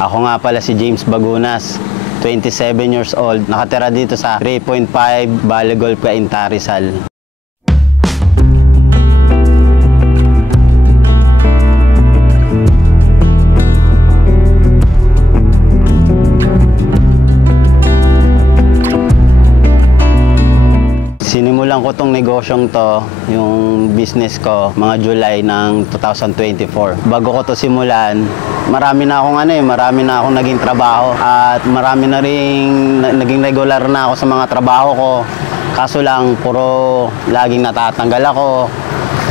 Ako nga pala si James Bagunas, 27 years old, nakatira dito sa 3.5 Valle Golf Cainta, Rizal. Sinimulan ko tong negosyong to, yung business ko, mga July ng 2024. Bago ko to simulan, marami na akong naging trabaho at marami na ring naging regular na ako sa mga trabaho ko. Kaso lang, puro laging natatanggal ako.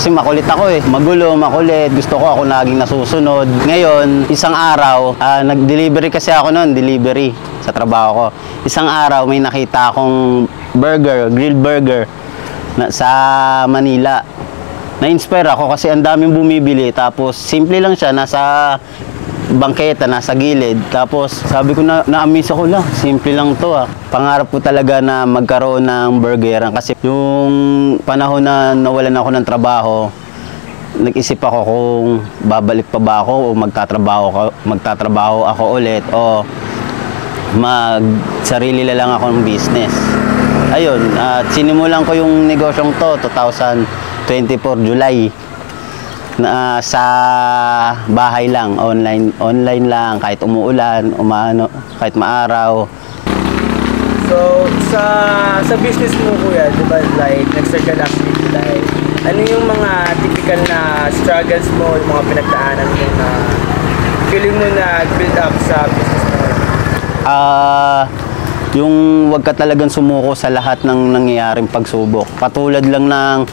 Kasi makulit ako magulo, makulit. Gusto ko ako laging nasusunod. Ngayon, isang araw, nag-delivery kasi ako noon, delivery sa trabaho ko. Isang araw, may nakita akong grilled burger sa Manila. Na-inspire ako kasi ang daming bumibili. Tapos, simple lang siya, nasa bangketa, nasa gilid. Tapos, sabi ko na-amaze ako lang. Simple lang to Pangarap ko talaga na magkaroon ng burgeran. Kasi yung panahon na nawalan ako ng trabaho, nag-isip ako kung babalik pa ba ako o magtatrabaho ako ulit o sarili lang ako ng business. Ayun, at sinimulan ko yung negosyong to 2024 July. Sa bahay lang, online lang, kahit umuulan, kahit maaraw. So, sa business mo, kuya, di ba, like, nag-start ka last week, like, ano yung mga typical na struggles mo, yung mga pinagdaanan mo na feeling mo na build up sa business mo? Yung wag ka talagang sumuko sa lahat ng nangyayaring pagsubok. Patulad lang ng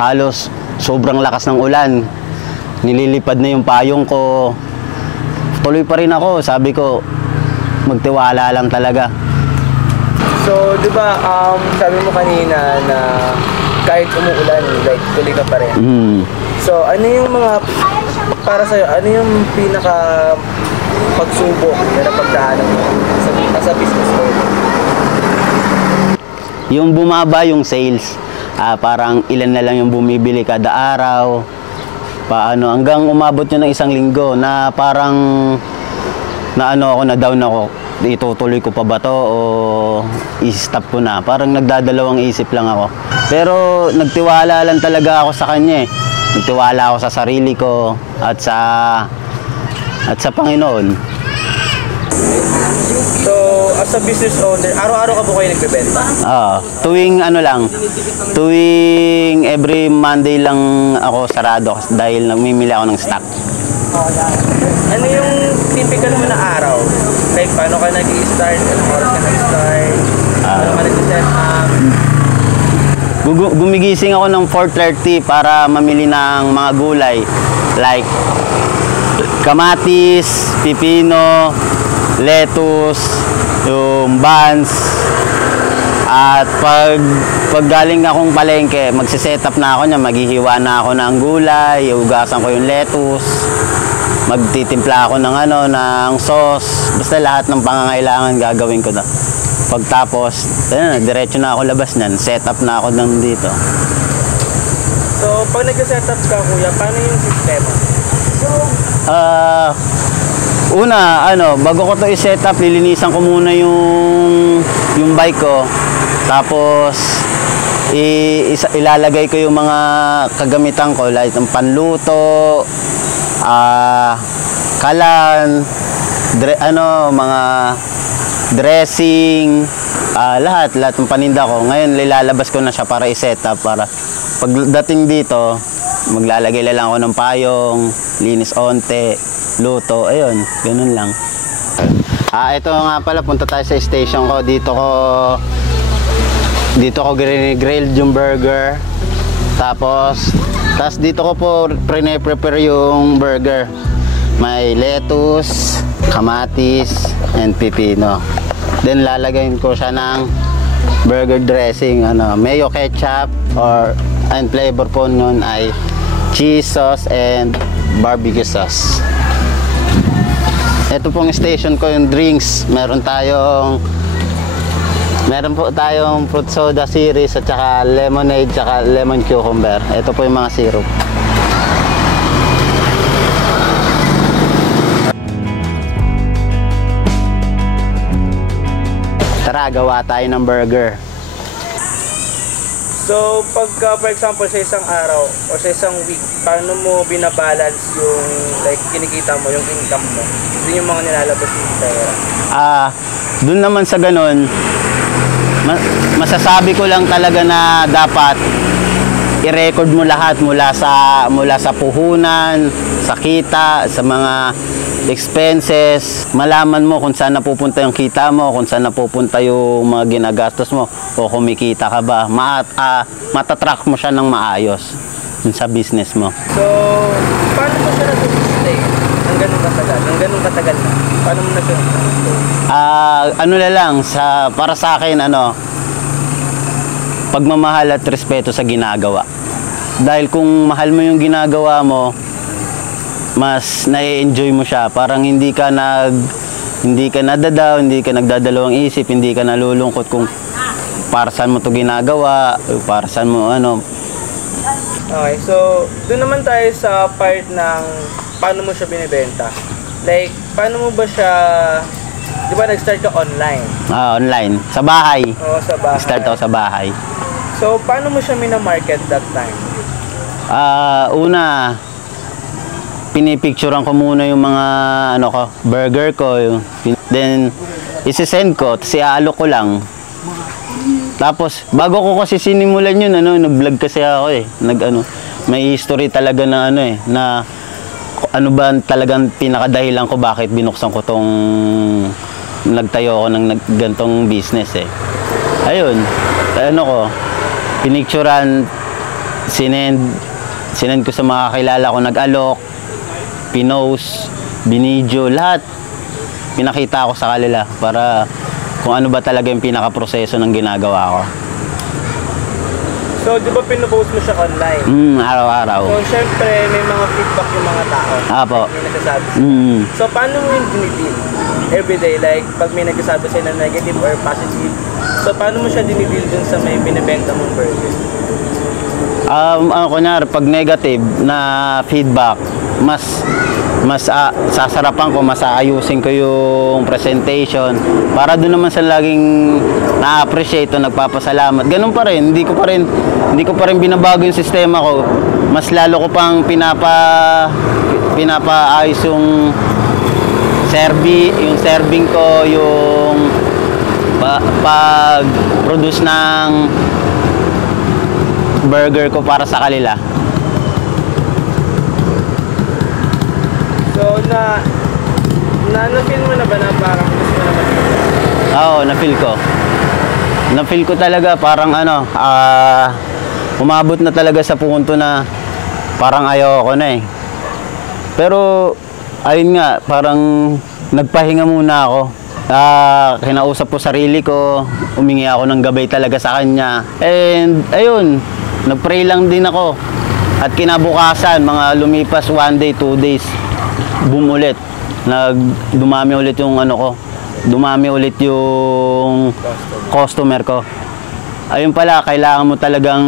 halos sobrang lakas ng ulan. Nililipad na yung payong ko. Tuloy pa rin ako. Sabi ko, magtiwala lang talaga. So, di ba, sabi mo kanina na kahit umuulan, like, tuloy ka pa rin. So, ano yung para sa'yo, ano yung pinaka pagsubok na napagdaanan mo sa business mo? Yung bumaba yung sales, parang ilan na lang yung bumibili kada araw. Hanggang umabot yun ng isang linggo na parang na-down ako. Itutuloy ko pa ba to o i-stop ko na? Parang nagdadalawang isip lang ako. Pero nagtiwala lang talaga ako sa kanya Nagtiwala ako sa sarili ko at sa Panginoon. So, as a business owner, araw-araw ka po kayo nagbebenta? Tuwing every Monday lang ako sarado dahil nagmimili ako ng stock. Ano yung typical mo na araw? Like, paano ka nag-i-start? Anong oras ka nag-start? Paano ka nag-set up? Gumigising ako ng 4:30 para mamili ng mga gulay. Like, kamatis, pipino, lettuce, yung buns. At pag galing akong palengke, magsiset up na ako niya, maghihiwa na ako ng gulay, iugasan ko yung lettuce, magtitimpla ako ng sauce, basta lahat ng pangangailangan gagawin ko na. Pagtapos, diretso na ako labas niyan, set up na ako dito. So, pag nag-set up ka, kuya, paano yung sistema? Bago ko to i-set up, lilinisan ko muna yung bike ko. Tapos ilalagay ko yung mga kagamitan ko, like ng panluto, kalan, mga dressing, lahat ng paninda ko. Ngayon ilalabas ko na siya para i-set up, para pagdating dito maglalagay lang ako ng payong, linis onte, luto, ayun, ganun lang. Ito nga pala, punta tayo sa station ko. Dito ko grilled yung burger. Tapos dito ko po prepare yung burger. May lettuce, kamatis, and pipino. Then lalagyan ko siya ng burger dressing, mayo ketchup, and flavor po nun ay cheese sauce and barbecue sauce. Ito pong station ko, yung drinks. Meron po tayong fruit soda series at saka lemonade, saka lemon cucumber. Ito po yung mga syrup. tara, gawa tayo ng burger. So, pagka, for example, sa isang araw o sa isang week, paano mo binabalance yung, like, kinikita mo, yung income mo? Yun yung mga nilalabas ng pera. Dun naman sa ganun, masasabi ko lang talaga na dapat i-record mo lahat mula sa puhunan, sa kita, sa mga expenses, malaman mo kung saan napupunta yung kita mo, kung saan napupunta yung mga ginagastos mo, o kumikita ka ba. Matatrack mo siya ng maayos dun sa business mo. So, paano mo siya nag-sustain? Ang ganun katagal na? Paano mo na siya nag-sustain? Ano na lang, para sa akin, pagmamahal at respeto sa ginagawa. Dahil kung mahal mo yung ginagawa mo, mas nai-enjoy mo siya. Parang hindi ka nadadaw, hindi ka nagdadalawang isip, hindi ka nalulungkot kung para saan mo to ginagawa, para saan mo Okay, so doon naman tayo sa part ng paano mo siya binibenta. Like, paano mo ba siya, di ba nag-start ka online? Online. Sa bahay. Oo, sa bahay. Start ako sa bahay. So, paano mo siya minamarket that time? Una, pinipicturean ko muna yung mga burger ko. Then, isi-send ko, tapos i-aalok ko lang. Tapos, bago ko kasi sinimulan yun, nag-vlog kasi ako may history talaga na na ano ba talagang pinakadahilan ko bakit binuksan ko tong nagtayo ako ng gantong business Ayun, pinicturean, sinend ko sa mga kakilala ko, nag-alok, pinost, binidyo, lahat. Pinakita ko sa kanila para kung ano ba talaga yung pinaka-proseso ng ginagawa ko. So, di ba pinupost mo siya online? Araw-araw. So, syempre, may mga feedback yung mga tao. Apo. May nagsasabi sa'yo. So, paano mo yung dinidil? Everyday, like, pag may nagsasabi sa'yo na negative or positive, so, paano mo siya dinidil dun sa may binibenta mong burger? Kunyari, pag negative na feedback, mas sasarapan ko, mas aayusin ko yung presentation para doon naman sa laging na-appreciate o nagpapasalamat. Ganun pa rin, hindi ko pa rin binabago yung sistema ko. Mas lalo ko pang pinapaayos yung serving ko, yung pag-produce ng burger ko para sa kanila. So, na-feel mo na ba na parang gusto mo na mag-video? Oo, na-feel ko. Na-feel ko talaga parang umabot na talaga sa punto na parang ayoko na Pero, ayun nga, parang nagpahinga muna ako. Kinausap ko sarili ko, humingi ako ng gabay talaga sa kanya. And, ayun, nagpray lang din ako. At kinabukasan, mga lumipas 1 day, 2 days, bumulit. Dumami ulit yung dumami ulit yung customer ko. Ayun pala, kailangan mo talagang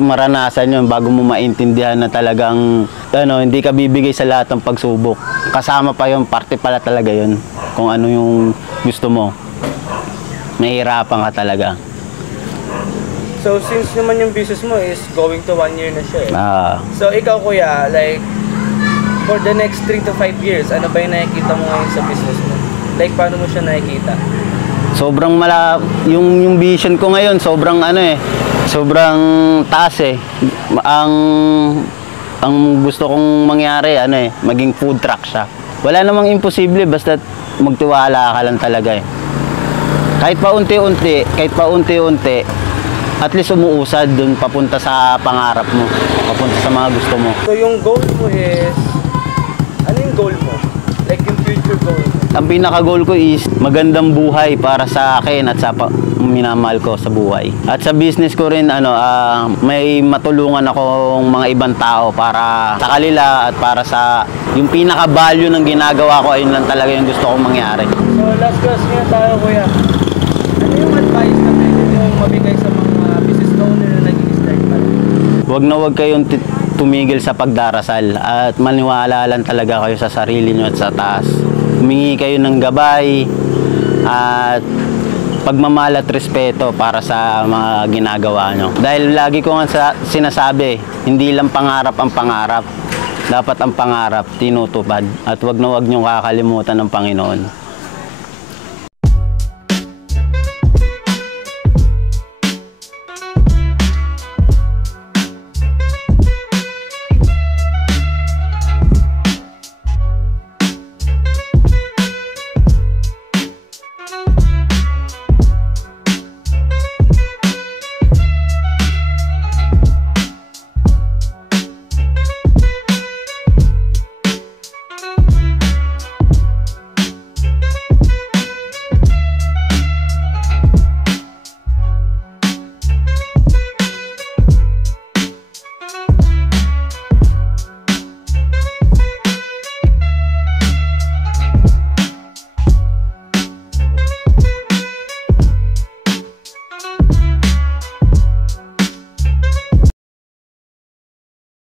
maranasan yun bago mo maintindihan na talagang hindi ka bibigay sa lahat ng pagsubok. Kasama pa yung parte pala talaga yun. Kung ano yung gusto mo. Mahirapan ka talaga. So, since naman yung business mo is going to 1 year na siya So, ikaw kuya, like, for the next 3 to 5 years, ano ba yung nakikita mo ngayon sa business mo? Like, paano mo siya nakikita? Sobrang yung vision ko ngayon, sobrang sobrang taas Ang gusto kong mangyari, maging food truck siya. Wala namang imposible, basta magtiwala ka lang talaga Kahit paunti-unti, at least umuusad dun papunta sa pangarap mo, papunta sa mga gusto mo. So, yung goal mo is, ano yung goal mo? Like, yung future goal mo? Ang pinaka-goal ko is magandang buhay para sa akin at sa minamahal ko sa buhay. At sa business ko rin, may matulungan akong mga ibang tao para sa kanila at para sa yung pinaka-value ng ginagawa ko, ayun lang talaga yung gusto kong mangyari. So, last question na tayo, kuya. Ano yung advice na pwede yung mabigay sa mga business owner na nag-i-start pa? Huwag na huwag kayong tumigil sa pagdarasal at maniwala lang talaga kayo sa sarili nyo at sa taas. Humingi kayo ng gabay at pagmamahal at respeto para sa mga ginagawa nyo. Dahil lagi ko nga sinasabi, hindi lang pangarap ang pangarap. Dapat ang pangarap tinutupad at wag na wag nyo kakalimutan ng Panginoon.